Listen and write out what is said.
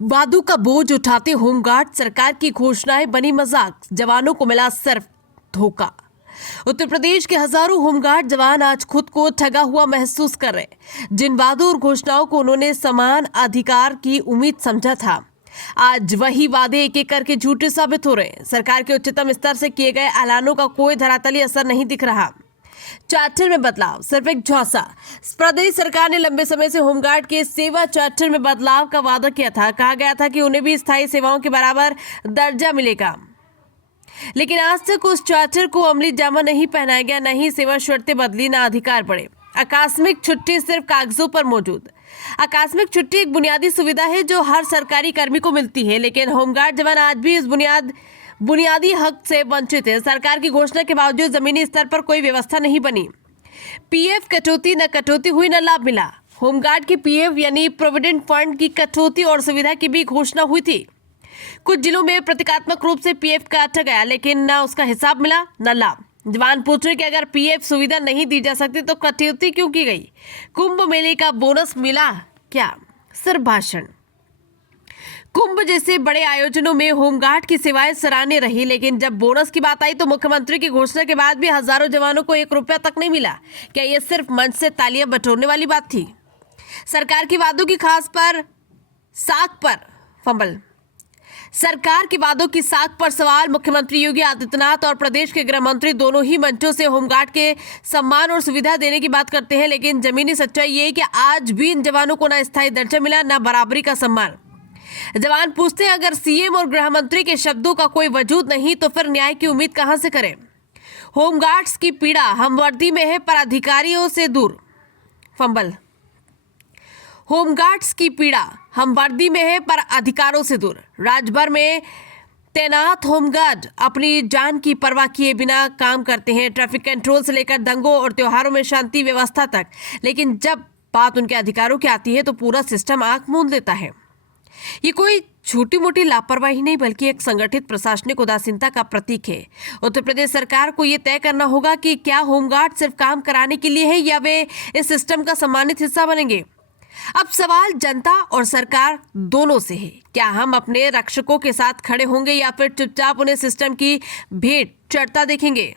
वादों का बोझ उठाते होमगार्ड सरकार की घोषणाएं बनी मजाक, जवानों को मिला सिर्फ धोखा। उत्तर प्रदेश के हजारों होमगार्ड जवान आज खुद को ठगा हुआ महसूस कर रहे। जिन वादों और घोषणाओं को उन्होंने समान अधिकार की उम्मीद समझा था, आज वही वादे एक एक करके झूठे साबित हो रहे। सरकार के उच्चतम स्तर से किए गए ऐलानों का कोई धरातली असर नहीं दिख रहा। चार्टर में बदलाव सिर्फ एक झोंसा। प्रदेश सरकार ने लंबे समय से होमगार्ड के सेवा चार्टर में बदलाव का वादा किया था। कहा गया था कि उन्हें भी स्थायी सेवाओं के बराबर दर्जा मिलेगा, लेकिन आज तक उस चार्टर को अमली जामा नहीं पहनाया गया। न ही सेवा शर्तें बदली, न अधिकार बढ़े। आकस्मिक छुट्टी सिर्फ कागजों पर मौजूद। आकस्मिक छुट्टी एक बुनियादी सुविधा है जो हर सरकारी कर्मी को मिलती है, लेकिन होमगार्ड जवान आज भी इस बुनियादी हक से वंचित है। सरकार की घोषणा के बावजूद जमीनी स्तर पर कोई व्यवस्था नहीं बनी। पीएफ कटौती न कटौती हुई, न लाभ मिला। होमगार्ड की पीएफ यानी प्रोविडेंट फंड की कटौती और सुविधा की भी घोषणा हुई थी। कुछ जिलों में प्रतीकात्मक रूप से पीएफ काटा गया, लेकिन न उसका हिसाब मिला न लाभ। जवान पूछ रहे कि अगर पीएफ सुविधा नहीं दी जा सकती तो कटौती क्यों की गई? कुंभ मेले का बोनस मिला क्या? सिर्फ भाषण। कुंभ जैसे बड़े आयोजनों में होमगार्ड की सेवाएं सराहनीय रही, लेकिन जब बोनस की बात आई तो मुख्यमंत्री की घोषणा के बाद भी हजारों जवानों को 1 रुपया तक नहीं मिला। क्या यह सिर्फ मंच से तालियां बटोरने वाली बात थी? सरकार की वादों की खास पर साख पर फंबल। सरकार के वादों की साख पर सवाल। मुख्यमंत्री योगी आदित्यनाथ और प्रदेश के गृह मंत्री दोनों ही मंचों से होमगार्ड के सम्मान और सुविधा देने की बात करते हैं, लेकिन जमीनी सच्चाई ये है कि आज भी इन जवानों को न स्थायी दर्जा मिला, न बराबरी का सम्मान। जवान पूछते हैं, अगर सीएम और गृह मंत्री के शब्दों का कोई वजूद नहीं तो फिर न्याय की उम्मीद कहां से करें? होमगार्ड्स की पीड़ा हम वर्दी में है पर अधिकारियों से दूर। फंबल। होमगार्ड्स की पीड़ा हम वर्दी में है पर अधिकारों से दूर। राज्यभर में तैनात होमगार्ड अपनी जान की परवाह किए बिना काम करते हैं, ट्रैफिक कंट्रोल से लेकर दंगों और त्योहारों में शांति व्यवस्था तक। लेकिन जब बात उनके अधिकारों की आती है तो पूरा सिस्टम आंख मूंद लेता है। ये कोई छोटी मोटी लापरवाही नहीं, बल्कि एक संगठित प्रशासनिक उदासीनता का प्रतीक है। उत्तर प्रदेश सरकार को यह तय करना होगा कि क्या होमगार्ड सिर्फ काम कराने के लिए है या वे इस सिस्टम का सम्मानित हिस्सा बनेंगे। अब सवाल जनता और सरकार दोनों से है। क्या हम अपने रक्षकों के साथ खड़े होंगे या फिर चुपचाप उन्हें सिस्टम की भेंट चढ़ता देखेंगे?